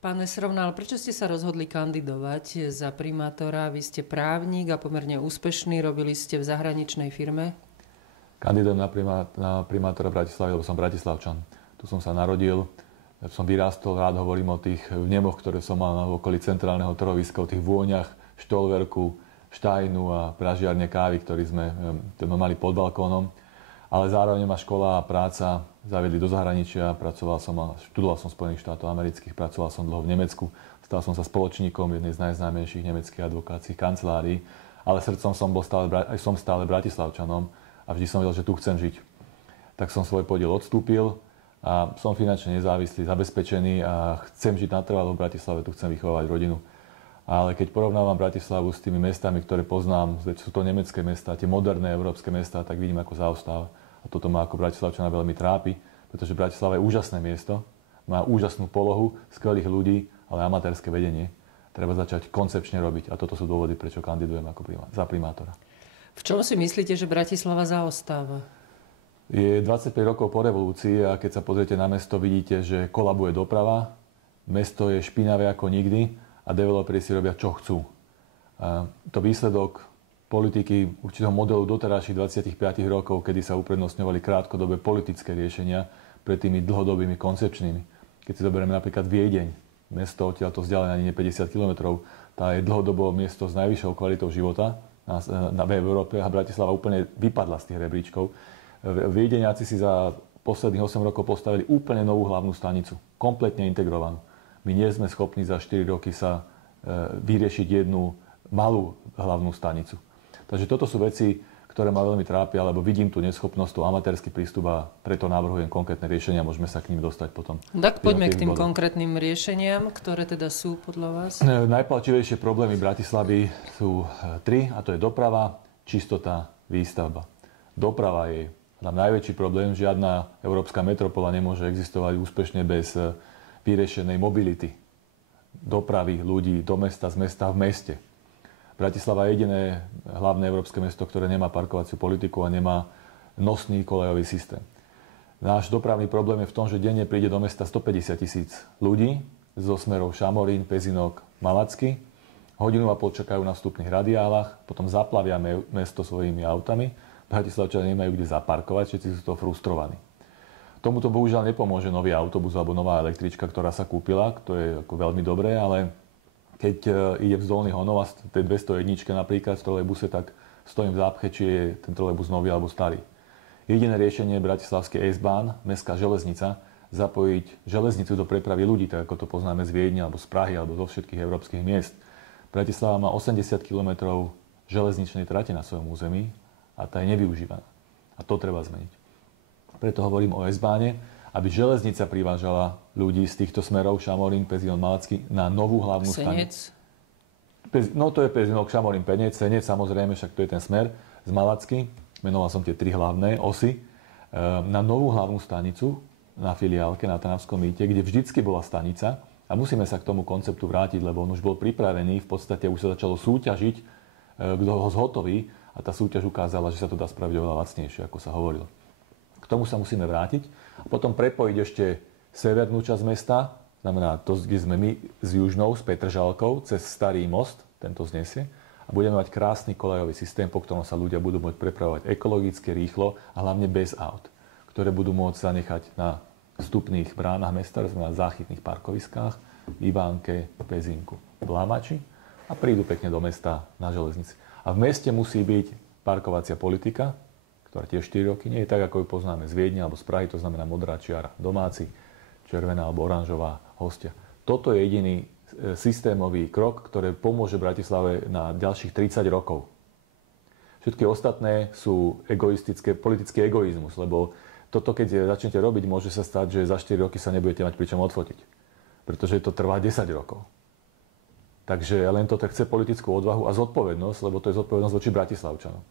Pán Nesrovnal, prečo ste sa rozhodli kandidovať za primátora? Vy ste právnik a pomerne úspešný, robili ste v zahraničnej firme. Kandidujem na primátora Bratislavy, lebo som bratislavčan. Tu som sa narodil, som vyrástol, rád hovorím o tých vnemoch, ktoré som mal v okolí centrálneho trhoviska, o tých vôňach štolverku, štajnu a pražiarne kávy, ktorý sme mali pod balkónom. Ale zároveň ma škola a práca zaviedli do zahraničia, študoval som v Spojených štátoch amerických, pracoval som dlho v Nemecku, stal som sa spoločníkom jednej z najznámejších nemeckých advokátskych kancelárií, ale srdcom som stále bratislavčanom a vždy som vedel, že tu chcem žiť. Tak som svoj podiel odstúpil a som finančne nezávislý, zabezpečený a chcem žiť natrvalo v Bratislave, tu chcem vychovať rodinu. Ale keď porovnávam Bratislavu s tými mestami, ktoré poznám, sú to nemecké mestá, tie moderné európske mestá, tak vidím, ako zaostáva. A toto ma ako bratislavčana veľmi trápi, pretože Bratislava je úžasné miesto, má úžasnú polohu, skvelých ľudí, ale amatérske vedenie. Treba začať koncepčne robiť a toto sú dôvody, prečo kandidujem za primátora. V čom si myslíte, že Bratislava zaostáva? Je 25 rokov po revolúcii a keď sa pozriete na mesto, vidíte, že kolabuje doprava, mesto je špinavé ako nikdy a developeri si robia, čo chcú. To výsledok politiky určitého modelu doterajších 25 rokov, kedy sa uprednostňovali krátkodobé politické riešenia pred tými dlhodobými koncepčnými. Keď si zoberieme napríklad Viedeň, mesto odtiaľto vzdialené ani 50 km, tá je dlhodobo miesto s najvyššou kvalitou života v Európe a Bratislava úplne vypadla z tých rebríčkov. Viedeňáci si za posledných 8 rokov postavili úplne novú hlavnú stanicu, kompletne integrovanú. My nie sme schopní za 4 roky sa vyriešiť jednu malú hlavnú stanicu. Takže toto sú veci, ktoré ma veľmi trápia, lebo vidím tú neschopnosť, tú amatérsky prístup a preto navrhujem konkrétne riešenia, môžeme sa k ním dostať potom. Tak poďme k tým konkrétnym riešeniam, ktoré teda sú podľa vás. Najpalčivejšie problémy Bratislavy sú 3, a to je doprava, čistota, výstavba. Doprava je tam najväčší problém, žiadna európska metropola nemôže existovať úspešne bez vyriešenej mobility, dopravy ľudí do mesta, z mesta v meste. Bratislava je jediné hlavné európske mesto, ktoré nemá parkovaciu politiku a nemá nosný kolejový systém. Náš dopravný problém je v tom, že denne príde do mesta 150 000 ľudí zo smerov Šamorín, Pezinok, Malacky. Hodinu a pol čakajú na vstupných radiálach, potom zaplavia mesto svojimi autami. Bratislavčania nemajú kde zaparkovať, všetci sú to frustrovaní. Tomuto bohužiaľ nepomôže nový autobus alebo nová električka, ktorá sa kúpila, to je ako veľmi dobré, ale keď ide z Dolných Honov a z tej 201 napríklad v trolejbuse, tak stojím v zápche, či je ten trolejbus nový alebo starý. Jediné riešenie je bratislavský S-Bahn, mestská železnica, zapojiť železnicu do prepravy ľudí, tak ako to poznáme z Viedne alebo z Prahy alebo zo všetkých európskych miest. Bratislava má 80 km železničnej trate na svojom území a tá je nevyužívaná. A to treba zmeniť. Preto hovorím o S-Bahne, aby železnica privážala ľudí z týchto smerov Šamorín, Pezinok, Malacky na novú hlavnú stanicu. No to je Pezinok, Šamorín, Penec, Senec, samozrejme, však to je ten smer z Malacky. Menoval som tie 3 hlavné osy. Na novú hlavnú stanicu na filiálke na Trnavskom mýte, kde vždycky bola stanica a musíme sa k tomu konceptu vrátiť, lebo on už bol pripravený, v podstate už sa začalo súťažiť, kto ho zhotoví a tá súťaž ukázala, že sa to dá spraviť oveľa lacnejšie, ako sa hovorilo. K tomu sa musíme vrátiť a potom prepojiť ešte severnú časť mesta, znamená to, kde sme my s južnou, s Petržalkou, cez Starý most, tento znesie, a budeme mať krásny kolejový systém, po ktorom sa ľudia budú môcť prepravovať ekologicky, rýchlo a hlavne bez aut, ktoré budú môcť zanechať na vstupných bránach mesta, na záchytných parkoviskách, v Ivánke, Pezinku, v Lamači a prídu pekne do mesta na železnici. A v meste musí byť parkovacia politika, ktorá tiež 4 roky nie je tak, ako ju poznáme z Viedne alebo z Prahy, to znamená modrá čiara domáci, červená alebo oranžová hostia. Toto je jediný systémový krok, ktorý pomôže Bratislave na ďalších 30 rokov. Všetky ostatné sú egoistické, politický egoizmus, lebo toto, keď začnete robiť, môže sa stať, že za 4 roky sa nebudete mať pri čom odfotiť. Pretože to trvá 10 rokov. Takže len to chce politickú odvahu a zodpovednosť, lebo to je zodpovednosť voči Bratislavčanom.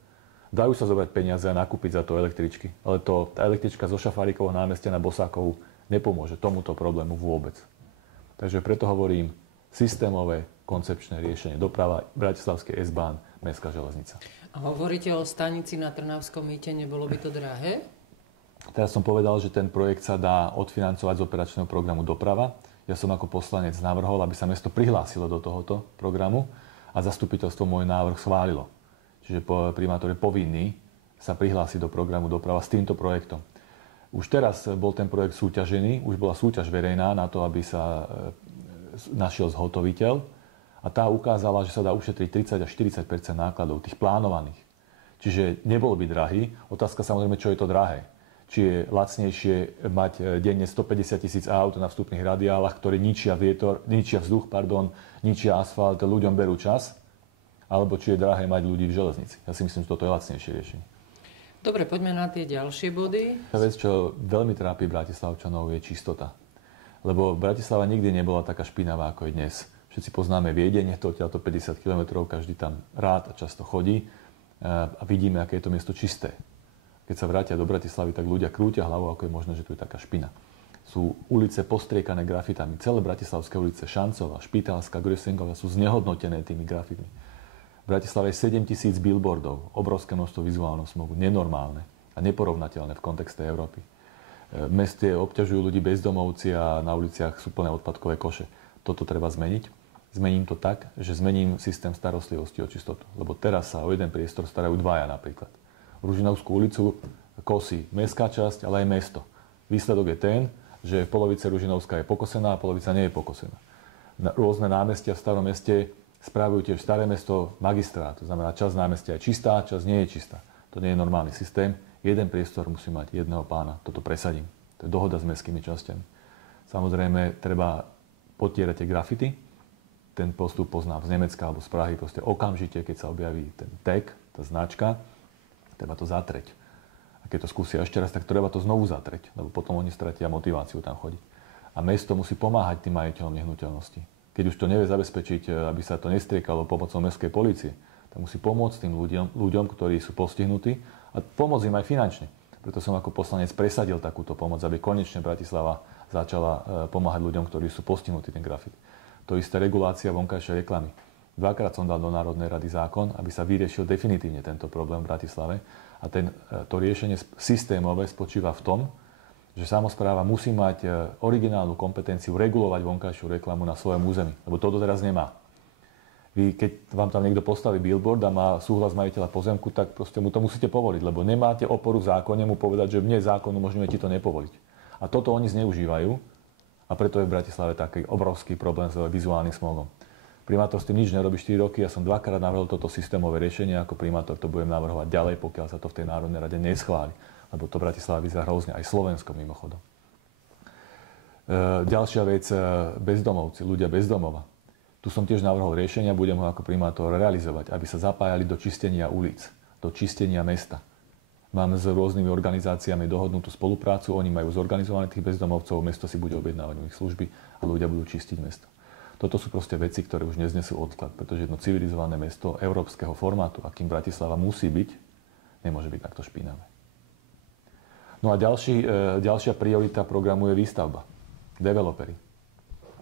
Dajú sa zobrať peniaze a nakúpiť za to električky, ale tá električka zo Šafárikovho námestia na Bosákovú nepomôže tomuto problému vôbec. Takže preto hovorím systémové, koncepčné riešenie. Doprava, bratislavský S-Bahn, mestská železnica. A hovoríte o stanici na Trnavskom mýte, nebolo by to drahé? Teraz som povedal, že ten projekt sa dá odfinancovať z operačného programu Doprava. Ja som ako poslanec navrhol, aby sa mesto prihlásilo do tohoto programu a zastupiteľstvo môj návrh schválilo. Čiže primátor je povinný sa prihlásiť do programu doprava s týmto projektom. Už teraz bol ten projekt súťažený, už bola súťaž verejná na to, aby sa našiel zhotoviteľ a tá ukázala, že sa dá ušetriť 30 až 40 % nákladov, tých plánovaných. Čiže nebol by drahý. Otázka samozrejme, čo je to drahé. Či je lacnejšie mať denne 150 000 aut na vstupných radiálach, ktoré ničia vzduch, ničia asfalt, ľuďom berú čas, alebo či je drahé mať ľudí v železnici. Ja si myslím, že toto je lacnejšie riešenie. Dobre, poďme na tie ďalšie body. Vec, čo veľmi trápi Bratislavčanov, je čistota. Lebo Bratislava nikdy nebola taká špinavá, ako je dnes. Všetci poznáme Viedeň, to odtiaľto 50 km, každý tam rád a často chodí a vidíme, aké je to miesto čisté. Keď sa vrátia do Bratislavy, tak ľudia krútia hlavou, ako je možné, že tu je taká špina. Sú ulice postriekané grafitami. Celé bratislavské ulice, Šancová, Špitálska, Grösingová sú znehodnotené tými grafitmi. V Bratislave je 7 000 billboardov, obrovské množstvo vizuálneho smogu, nenormálne a neporovnateľné v kontexte Európy. V meste obťažujú ľudí bezdomovci a na uliciach sú plné odpadkové koše. Toto treba zmeniť. Zmením to tak, že zmením systém starostlivosti o čistotu. Lebo teraz sa o jeden priestor starajú dvaja napríklad. Ružinovskú ulicu kosí mestská časť, ale aj mesto. Výsledok je ten, že polovica Ružinovská je pokosená a polovica nie je pokosená. Rôzne námestia v starom meste spravujú tiež staré mesto magistrát. To znamená, časť námestia je čistá, časť nie je čistá. To nie je normálny systém. Jeden priestor musí mať jedného pána. Toto presadím. To je dohoda s mestskými časťami. Samozrejme, treba potierať tie grafity. Ten postup poznám z Nemecka alebo z Prahy. Proste okamžite, keď sa objaví ten tag, tá značka, treba to zatreť. A keď to skúsia ešte raz, tak treba to znovu zatreť, lebo potom oni stratia motiváciu tam chodiť. A mesto musí pomáhať tým majiteľom nehnuteľnosti. Keď už to nevie zabezpečiť, aby sa to nestriekalo pomocou mestskej polície, tak musí pomôcť tým ľuďom, ktorí sú postihnutí a pomôcť im aj finančne. Preto som ako poslanec presadil takúto pomoc, aby konečne Bratislava začala pomáhať ľuďom, ktorí sú postihnutí ten grafit. To isté regulácia vonkajšej reklamy. Dvakrát som dal do Národnej rady zákon, aby sa vyriešil definitívne tento problém v Bratislave. A to riešenie systémové spočíva v tom, že samospráva musí mať originálnu kompetenciu regulovať vonkajšiu reklamu na svojom území, lebo to doteraz nemá. Vy, keď vám tam niekto postaví billboard a má súhlas majiteľa pozemku, tak proste mu to musíte povoliť, lebo nemáte oporu v zákone mu povedať, že mne zákon umožňuje ti to nepovoliť. A toto oni zneužívajú a preto je v Bratislave taký obrovský problém s vizuálnym smogom. Primátor s tým nič nerobí 4 roky, ja som dvakrát navrhol toto systémové riešenie, ako primátor to budem navrhovať ďalej, pokiaľ sa to v tej Národnej rade neschváli. Lebo to Bratislava vyzerá hrozne, aj Slovensko mimochodom. Ďalšia vec, bezdomovci, ľudia bez domova. Tu som tiež navrhol riešenia, budem ho ako primátor realizovať, aby sa zapájali do čistenia ulic, do čistenia mesta. Mám s rôznymi organizáciami dohodnutú spoluprácu, oni majú zorganizované tých bezdomovcov, mesto si bude objednávať u nich služby a ľudia budú čistiť mesto. Toto sú proste veci, ktoré už neznesú odklad, pretože jedno civilizované mesto európskeho formátu, akým Bratislava musí byť, nemôže byť takto špinavé. No a ďalšia priorita programu je výstavba. Developery.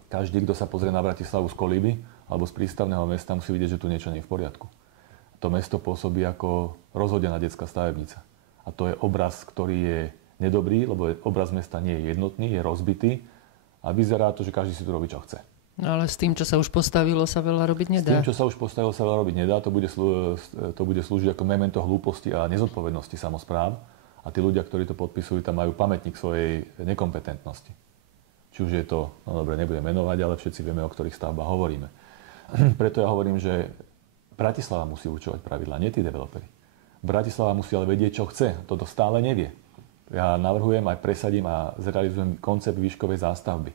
Každý, kto sa pozrie na Bratislavu z kolíby alebo z prístavného mesta, musí vidieť, že tu niečo nie je v poriadku. To mesto pôsobí ako rozhodená detská stavebnica. A to je obraz, ktorý je nedobrý, lebo obraz mesta nie je jednotný, je rozbitý a vyzerá to, že každý si tu robí, čo chce. No ale s tým, čo sa už postavilo, sa veľa robiť nedá. S tým, čo sa už postavilo, sa veľa robiť nedá. To bude slúžiť ako memento hlúposti a nezodpovednosti samospráv. A tí ľudia, ktorí to podpisujú, tam majú pamätník svojej nekompetentnosti. Či už je to, no dobre, nebudem menovať, ale všetci vieme, o ktorých stavbách hovoríme. Preto ja hovorím, že Bratislava musí určovať pravidlá, nie tí developeri. Bratislava musí ale vedieť, čo chce. Toto stále nevie. Ja navrhujem, aj presadím a zrealizujem koncept výškovej zástavby.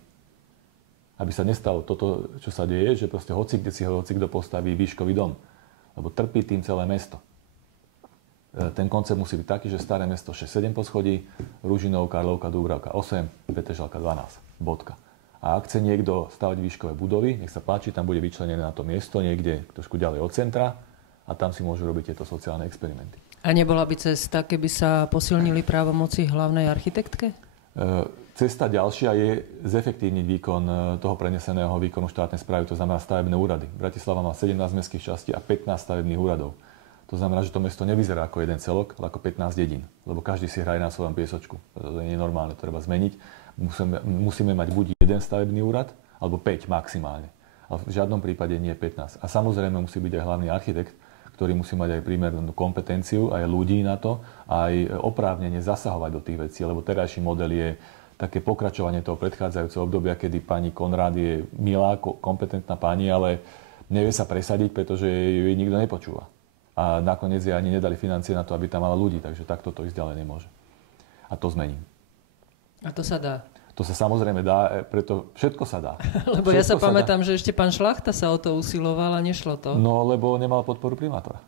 Aby sa nestalo toto, čo sa deje, že proste hocikde si hocikdo postaví výškový dom. Lebo trpí tým celé mesto. Ten koncept musí byť taký, že Staré mesto 6-7 poschodí, Ružinov, Karlovka, Dúbravka 8, Petržalka 12. Bodka. A ak chce niekto stavať výškové budovy, nech sa páči, tam bude vyčlenené na to miesto niekde trošku ďalej od centra a tam si môžu robiť tieto sociálne experimenty. A nebola by cesta, keby sa posilnili právomoci hlavnej architektke? Cesta ďalšia je zefektívniť výkon toho preneseného výkonu štátnej správy, to znamená stavebné úrady. Bratislava má 17 mestských častí a 15 stavebných úradov. To znamená, že to mesto nevyzerá ako jeden celok, ale ako 15 dedín, lebo každý si hraje na svojom piesočku. To nie je normálne, to treba zmeniť. Musíme mať buď jeden stavebný úrad, alebo 5 maximálne. Ale v žiadnom prípade nie 15. A samozrejme musí byť aj hlavný architekt, ktorý musí mať aj primernú kompetenciu, aj ľudí na to, aj oprávnenie zasahovať do tých vecí, lebo terajší model je také pokračovanie toho predchádzajúceho obdobia, kedy pani Konrád je milá, kompetentná pani, ale nevie sa presadiť, pretože ju nikto nepočúva. A nakoniec jej ani nedali financie na to, aby tam mala ľudí, takže takto to ísť ďalej nemôže. A to zmením. A to sa dá? To sa samozrejme dá, preto všetko sa dá. Lebo všetko ja sa pamätám, že ešte pán Šlachta sa o to usiloval a nešlo to. No, lebo nemal podporu primátora.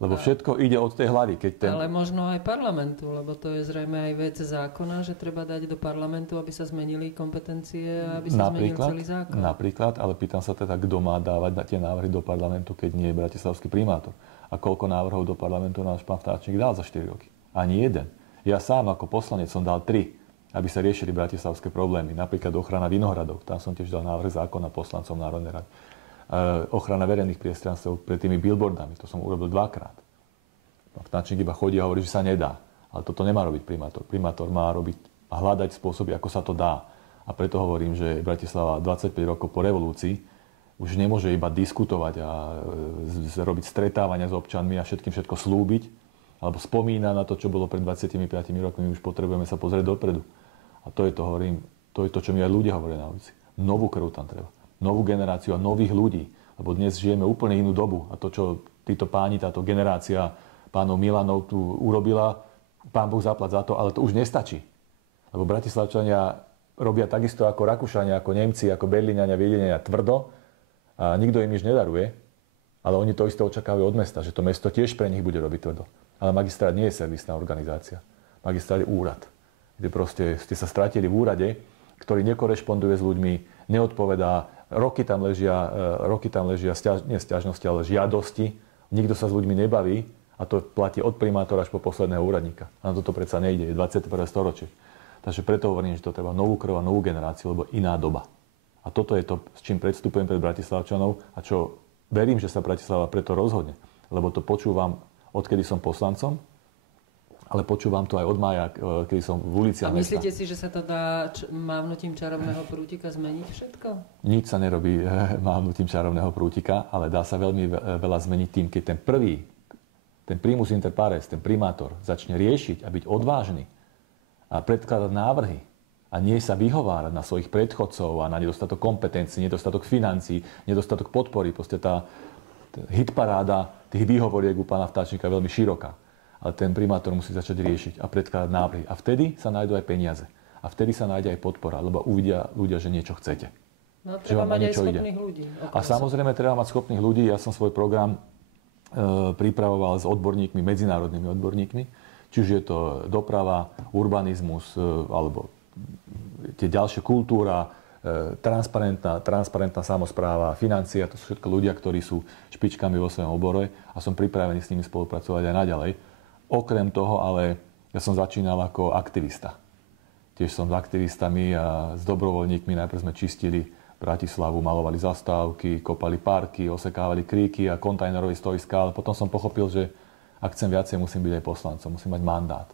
Lebo všetko ide od tej hlavy. Ale možno aj parlamentu, lebo to je zrejme aj vec zákona, že treba dať do parlamentu, aby sa zmenili kompetencie a aby sa zmenil celý zákon. Napríklad, ale pýtam sa teda, kto má dávať tie návrhy do parlamentu, keď nie je bratislavský primátor. A koľko návrhov do parlamentu náš pán Vtáčnik dal za 4 roky? Ani jeden. Ja sám ako poslanec som dal 3, aby sa riešili bratislavské problémy. Napríklad ochrana vinohradov. Tam som tiež dal návrh zákona poslancom Národnej rady. Ochrana verejných priestranstiev pred tými billboardami. To som urobil 2-krát. Vtáčnik iba chodí a hovorí, že sa nedá. Ale toto nemá robiť primátor. Primátor má robiť a hľadať spôsoby, ako sa to dá. A preto hovorím, že Bratislava 25 rokov po revolúcii už nemôže iba diskutovať a robiť stretávania s občanmi a všetko slúbiť, alebo spomína na to, čo bolo pred 25 rokmi. My už potrebujeme sa pozrieť dopredu. A to je to, hovorím, to je to, čo mi aj ľudia hovoria na ulici. Novú krv tam treba. Novú generáciu a nových ľudí. Lebo dnes žijeme úplne inú dobu. A to, čo títo páni, táto generácia pánov Milanov tu urobila, pán Boh zaplať za to, ale to už nestačí. Lebo Bratislavčania robia takisto ako Rakúšania, ako Nemci, ako Berlíňania, Viedenia tvrdo a nikto im nič nedaruje. Ale oni to isté očakávajú od mesta, že to mesto tiež pre nich bude robiť tvrdo. Ale magistrát nie je servisná organizácia. Magistrát je úrad, kde proste ste sa stratili v úrade, ktorý nekorešponduje s ľuďmi, neodpovedá, roky tam ležia sťažnosti, ale žiadosti, nikto sa s ľuďmi nebaví a to platí od primátora až po posledného úradníka. A na toto predsa nejde, je 21. storočie. Takže preto hovorím, že to treba novú krv a novú generáciu, lebo iná doba. A toto je to, s čím predstupujem pred Bratislavčanov a čo verím, že sa Bratislava preto rozhodne. Lebo to počúvam, odkedy som poslancom, ale počúvam to aj od mája, kedy som v uliciach mesta. A myslíte si, že sa to dá mávnutím čarovného prútika zmeniť všetko? Nič sa nerobí mávnutím čarovného prútika, ale dá sa veľmi veľa zmeniť tým, keď ten primus inter pares, ten primátor, začne riešiť a byť odvážny a predkladať návrhy a nie sa vyhovárať na svojich predchodcov a na nedostatok kompetencií, nedostatok financií, nedostatok podpory. Proste tá hitparáda tých výhovoriek u pána Vtáčnika je veľmi široká. Ale ten primátor musí začať riešiť a predkladať návrhy. A vtedy sa nájdú aj peniaze. A vtedy sa nájde aj podpora, lebo uvidia ľudia, že niečo chcete. No treba mať aj schopných ľudí. A samozrejme treba mať schopných ľudí. Ja som svoj program pripravoval s odborníkmi, medzinárodnými odborníkmi. Či už je to doprava, urbanizmus, alebo tie ďalšie kultúra, transparentná samospráva, financia. To sú všetko ľudia, ktorí sú špičkami vo svojom obore a som pripravený s nimi spolupracovať aj naďalej. Okrem toho, ale ja som začínal ako aktivista. Tiež som s aktivistami a s dobrovoľníkmi. Najprv sme čistili Bratislavu, malovali zastávky, kopali parky, osekávali kríky a kontajnerové stoiská. Ale potom som pochopil, že ak chcem viacej, musím byť aj poslancom, musím mať mandát.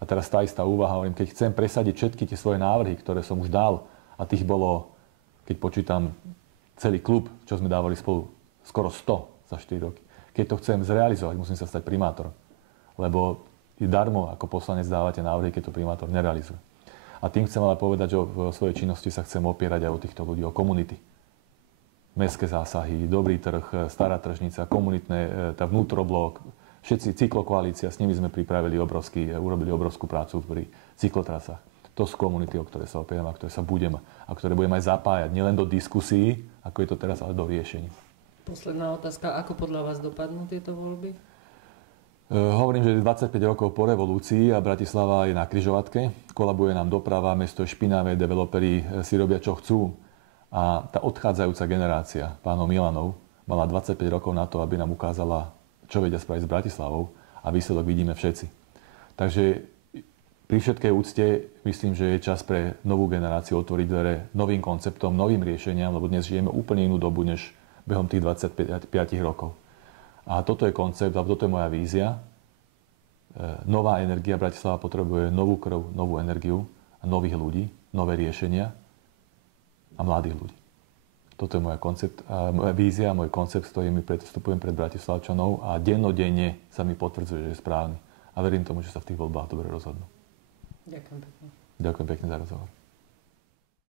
A teraz tá istá úvaha, hovorím, keď chcem presadiť všetky tie svoje návrhy, ktoré som už dal, a tých bolo, keď počítam celý klub, čo sme dávali spolu, skoro 100 za 4 roky. Keď to chcem zrealizovať, musím sa stať primátorom. Lebo je darmo, ako poslanec dávate návrhy, keď to primátor nerealizuje. A tým chcem ale povedať, že v svojej činnosti sa chcem opierať aj o týchto ľudí, o komunity. Mestské zásahy, dobrý trh, stará tržnica, komunitné, tá vnútroblok, všetci cyklokoalícia, s nimi sme urobili obrovskú prácu pri cyklotrasách. To sú komunity, o ktoré sa opieram a ktoré sa budem a ktoré budem aj zapájať. Nielen do diskusí, ako je to teraz, ale do riešení. Posledná otázka. Ako podľa vás dopadnú tieto voľby? Hovorím, že 25 rokov po revolúcii a Bratislava je na križovatke. Kolabuje nám doprava, mesto je špinavé, developeri si robia, čo chcú. A tá odchádzajúca generácia pánov Milanov mala 25 rokov na to, aby nám ukázala, čo vedia spraviť s Bratislavou a výsledok vidíme všetci. Takže pri všetkej úcte myslím, že je čas pre novú generáciu otvoriť dvere novým konceptom, novým riešeniam, lebo dnes žijeme úplne inú dobu, než behom tých 25 rokov. A toto je koncept, alebo toto je moja vízia. Nová energia, Bratislava potrebuje novú krv, novú energiu a nových ľudí, nové riešenia. A a mladých ľudí. Toto je moja vízia, môj koncept, s ktorým vstupujem pred Bratislavčanov a dennodenne sa mi potvrdzuje, že je správny. A verím tomu, že sa v tých voľbách dobre rozhodnú. Ďakujem pekne. Ďakujem pekne za rozhovor.